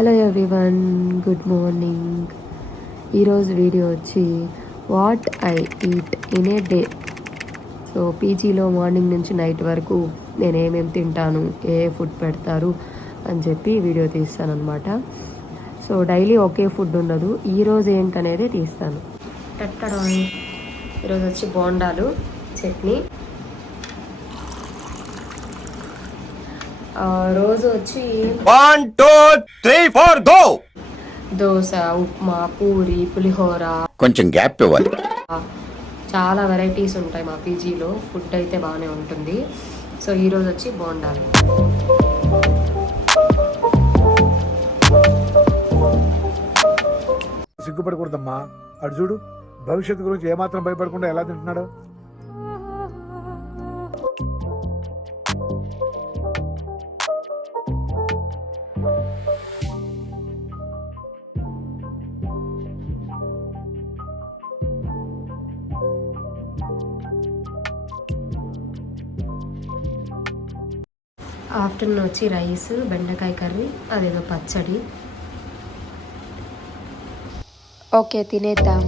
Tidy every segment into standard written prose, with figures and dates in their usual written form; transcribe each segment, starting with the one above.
Hello everyone, good morning. ఈరోజు video వచ్చి what I eat in a day. So పీజీలో morning నుంచి night వరకు నేను ఏమేమి తింటాను, ఏ ఫుడ్ పెడతారు అని చెప్పి వీడియో తీస్తాను అనమాట. సో డైలీ ఒకే ఫుడ్ ఉండదు, ఈరోజు ఏంటనేది తీస్తాను. పెట్టడం ఈరోజు వచ్చి బోండాలు, చట్నీ. రోజు వచ్చి 1 2 3 4 గో. దోశ, ఉప్మా, పూరి, పులిహోర, కొంచెం గ్యాప్ ఇవ్వాలి. చాలా వెరైటీస్ ఉంటాయి మా పీజీలో. ఫుడ్ అయితే బాగానే ఉంటుంది. సో ఈరోజు వచ్చి బోండాలు. సిగ్గుపడకూడదమ్మా. అటు చూడు, భవిష్యత్తు గురించి ఏమాత్రం భయపడకుండా ఎలా తింటున్నాడు. ఆఫ్టర్నూన్ వచ్చి రైస్, బెండకాయ కర్రీ, అదేదో పచ్చడి. ఓకే, తినేద్దాం.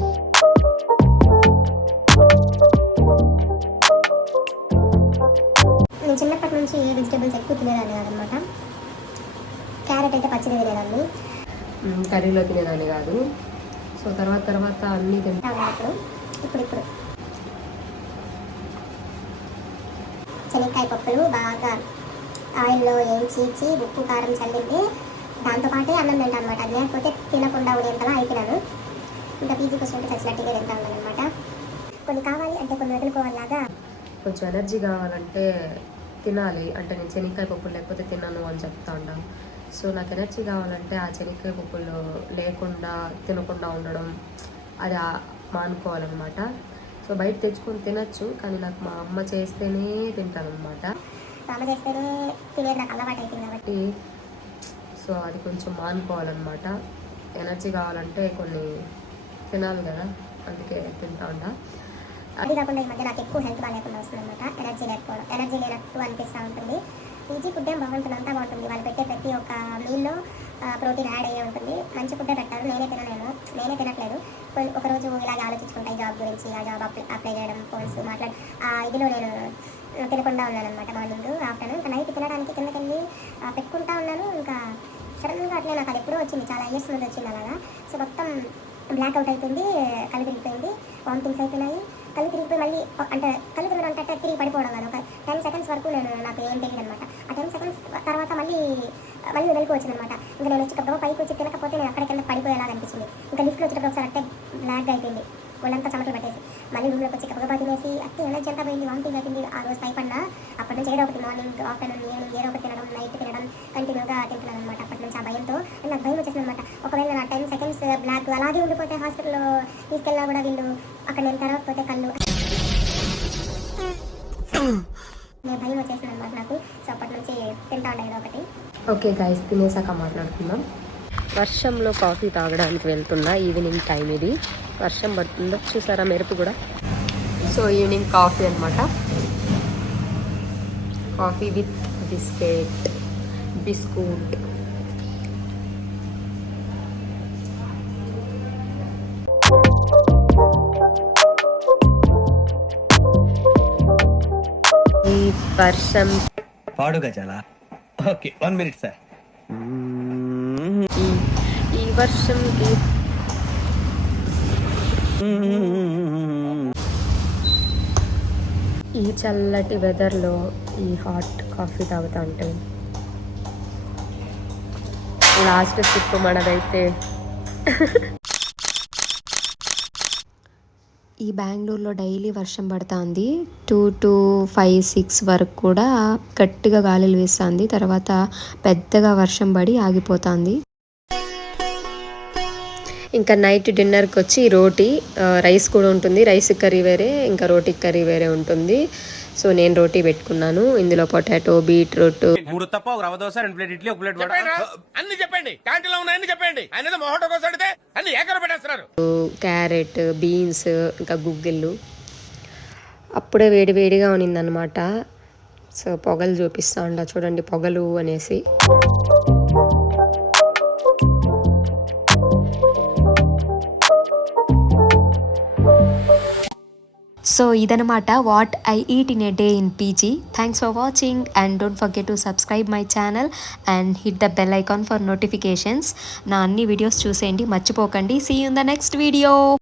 నేను చిన్నప్పటి నుంచి ఏ వెజిటేబుల్స్ ఎక్కువ తినేదాన్ని కాదనమాట. క్యారెట్ అయితే పచ్చడి తినేదాన్ని, కర్రీలో తినేదాన్ని కాదు. సో తర్వాత అన్నీ తింటాను. ఇప్పుడు శనక్కాయ పప్పులు బాగా ఆయిల్లో వేయించి ఉప్పు కారం చల్లింది, దాంతోపాటే అన్నం తింటాను అనమాట. అది లేకపోతే తినకుండా ఉండేంతలా అయిపోయినాను. ఇంకా పీజీకి వచ్చినట్టు చచ్చినట్టుగా తింటాను అనమాట. కొన్ని కావాలి అంటే కొన్ని వదులుకోవాలాగా. కొంచెం ఎనర్జీ కావాలంటే తినాలి. అంటే నేను శనక్కాయ పప్పులు లేకపోతే తిన్నాను అని చెప్తా ఉంటాను. సో నాకు ఎనర్జీ కావాలంటే ఆ శనక్కాయ పప్పులు లేకుండా తినకుండా ఉండడం, అది మానుకోవాలన్నమాట. సో బయట తెచ్చుకొని తినచ్చు, కానీ నాకు మా అమ్మ చేస్తేనే తింటాను అనమాట. అమ్మ చేస్తేనే తినేది నాకు అలవాటు అయిపోయింది కాబట్టి సో అది కొంచెం మానుకోవాలన్నమాట. ఎనర్జీ కావాలంటే కొన్ని తినాలి కదా, అందుకే తింటా ఉంటా. అది కాకుండా ఈ మధ్య నాకు ఎక్కువ హెల్త్ బాగాలేకుండా వస్తుంది అనమాట. ఎనర్జీ లేనట్టు అనిపిస్తూ ఉంటుంది. పీజీ ఫుడ్ ఏం బాగుంటుంది, అంతా బాగుంటుంది. వాళ్ళు పెట్టే ప్రతి ఒక్క మీల్లో ప్రోటీన్ యాడ్ అయ్యే ఉంటుంది. మంచి ఫుడ్డే పెట్టారు. నేనే తినట్లేదు. ఒకరోజు ఇలాగే ఆలోచించుకుంటాయి జాబ్ గురించి, ఆ జాబ్ అప్లై చేయడం, ఫోన్స్ మాట్లాడి ఇదిలో నేను తినకుండా ఉన్నాను అనమాట. మార్నింగ్, ఆఫ్టర్నూన్, ఇంకా నైట్ తినడానికి కిందకెళ్ళి పెట్టుకుంటా ఉన్నాను. ఇంకా సడన్గా అట్లే నాకు అది ఎప్పుడూ వచ్చింది, చాలా ఇయర్స్ ముందు వచ్చింది అలాగా. సో మొత్తం బ్లాక్అవుట్ అయిపోయింది, కళ్ళు తిరిగిపోయింది, వామిటింగ్స్ అయిపోయినాయి. కళ్ళు తిరిగిపోయి మళ్ళీ అంటే కళ్ళు తిరగడం అంటే తిరిగి పడిపోవడం కాదు. ఒక 10 seconds వరకు నాకు ఏం తెలియదు అనమాట. ఆ 10 seconds తర్వాత మళ్ళీ వెనుక వచ్చింది అనమాట. ఇంకా నేను వచ్చేటప్పుడు పైకి వచ్చి తినకపోతే నేను అక్కడికి పడిపోయేలాగా అనిపించింది. ఇంకా లిఫ్ట్లో వచ్చేటప్పుడు ఒకసారి అంటే బ్లాక్ అయిపోయింది, వాళ్ళంతా చెమటలు పట్టేసి మళ్ళీ రూమ్లోకి వచ్చి కప్పగా తినేసి అత్తే ఎనర్జీ అంతా పోయింది, వామిటింగ్ అయిపోయింది. ఆ రోజు భయపడినా. అప్పటి నుంచి ఏదో ఒకటి మార్నింగ్, ఆఫ్టర్నూన్, ఈవినింగ్ ఏదో ఒకటి తినడం, నైట్ తినడం కంటిన్యూగా తింటున్నాను అనమాట. అప్పటి నుంచి ఆ భయంతో నాకు భయం వచ్చేసింది అనమాట. ఒకవేళ నా 10 seconds బ్లాక్ అలాగే ఉండిపోతే హాస్పిటల్లో తీసుకెళ్ళినా కూడా వీళ్ళు అక్కడ నేను తెరవకపోతే కళ్ళు భయం వచ్చేసింది అనమాట నాకు. సో అప్పటి నుంచి తింటా ఉండే ఏదో ఒకటి. ఓకే గైస్, తినేసాక మాట్లాడుకుందాం. వర్షంలో కాఫీ తాగడానికి వెళ్తున్నా. ఈవినింగ్ టైం ఇది, వర్షం పడుతుందో చూసారా, మెరుపు కూడా. సో ఈవినింగ్ కాఫీ అనమాట. Coffee with biscuit. ఈ వర్షం పాడుగా చాలా. Okay, 1 minute sir. ఈ వర్షంకి ఈ చల్లటి వెదర్లో ఈ హాట్ కాఫీ తాగుతా ఉంటే లాస్ట్ సిప్ మనదైతే. ఈ బెంగళూరులో డైలీ వర్షం పడుతుంది. 2 to 5, 6 వరకు కూడా గట్టిగా గాలులు వేస్తుంది. తర్వాత పెద్దగా వర్షం పడి ఆగిపోతుంది. ఇంకా నైట్ డిన్నర్కి వచ్చి రోటీ, రైస్ కూడా ఉంటుంది. రైస్ కర్రీ వేరే, ఇంకా రోటీ కర్రీ వేరే ఉంటుంది. సో నేను రోటీ పెట్టుకున్నాను. ఇందులో పొటాటో, బీట్రూట్, 3 తప్ప ఒక రవ్వ దోశ, 2 ప్లేట్ ఇడ్లీ, 1 ప్లేట్ వడ. అన్ని చెప్పండి, క్యాంటీన్లో ఉన్నాయని చెప్పండి. ఆయన మొహటో కోసం అడిగితే అన్ని ఏకర పెట్టేస్తున్నారు. క్యారెట్, బీన్స్, ఇంకా గుగ్గిళ్ళు. అప్పుడే వేడివేడిగా ఉన్నిందనమాట. సో పొగలు చూపిస్తా ఉండ చూడండి, పొగలు అనేసి. సో ఇదనమాట what I eat in a day in PG. Thanks for watching and don't forget to subscribe my channel and hit the bell icon for notifications. నా అన్ని వీడియోస్ చూసేయండి, మర్చిపోకండి. See you in the next video.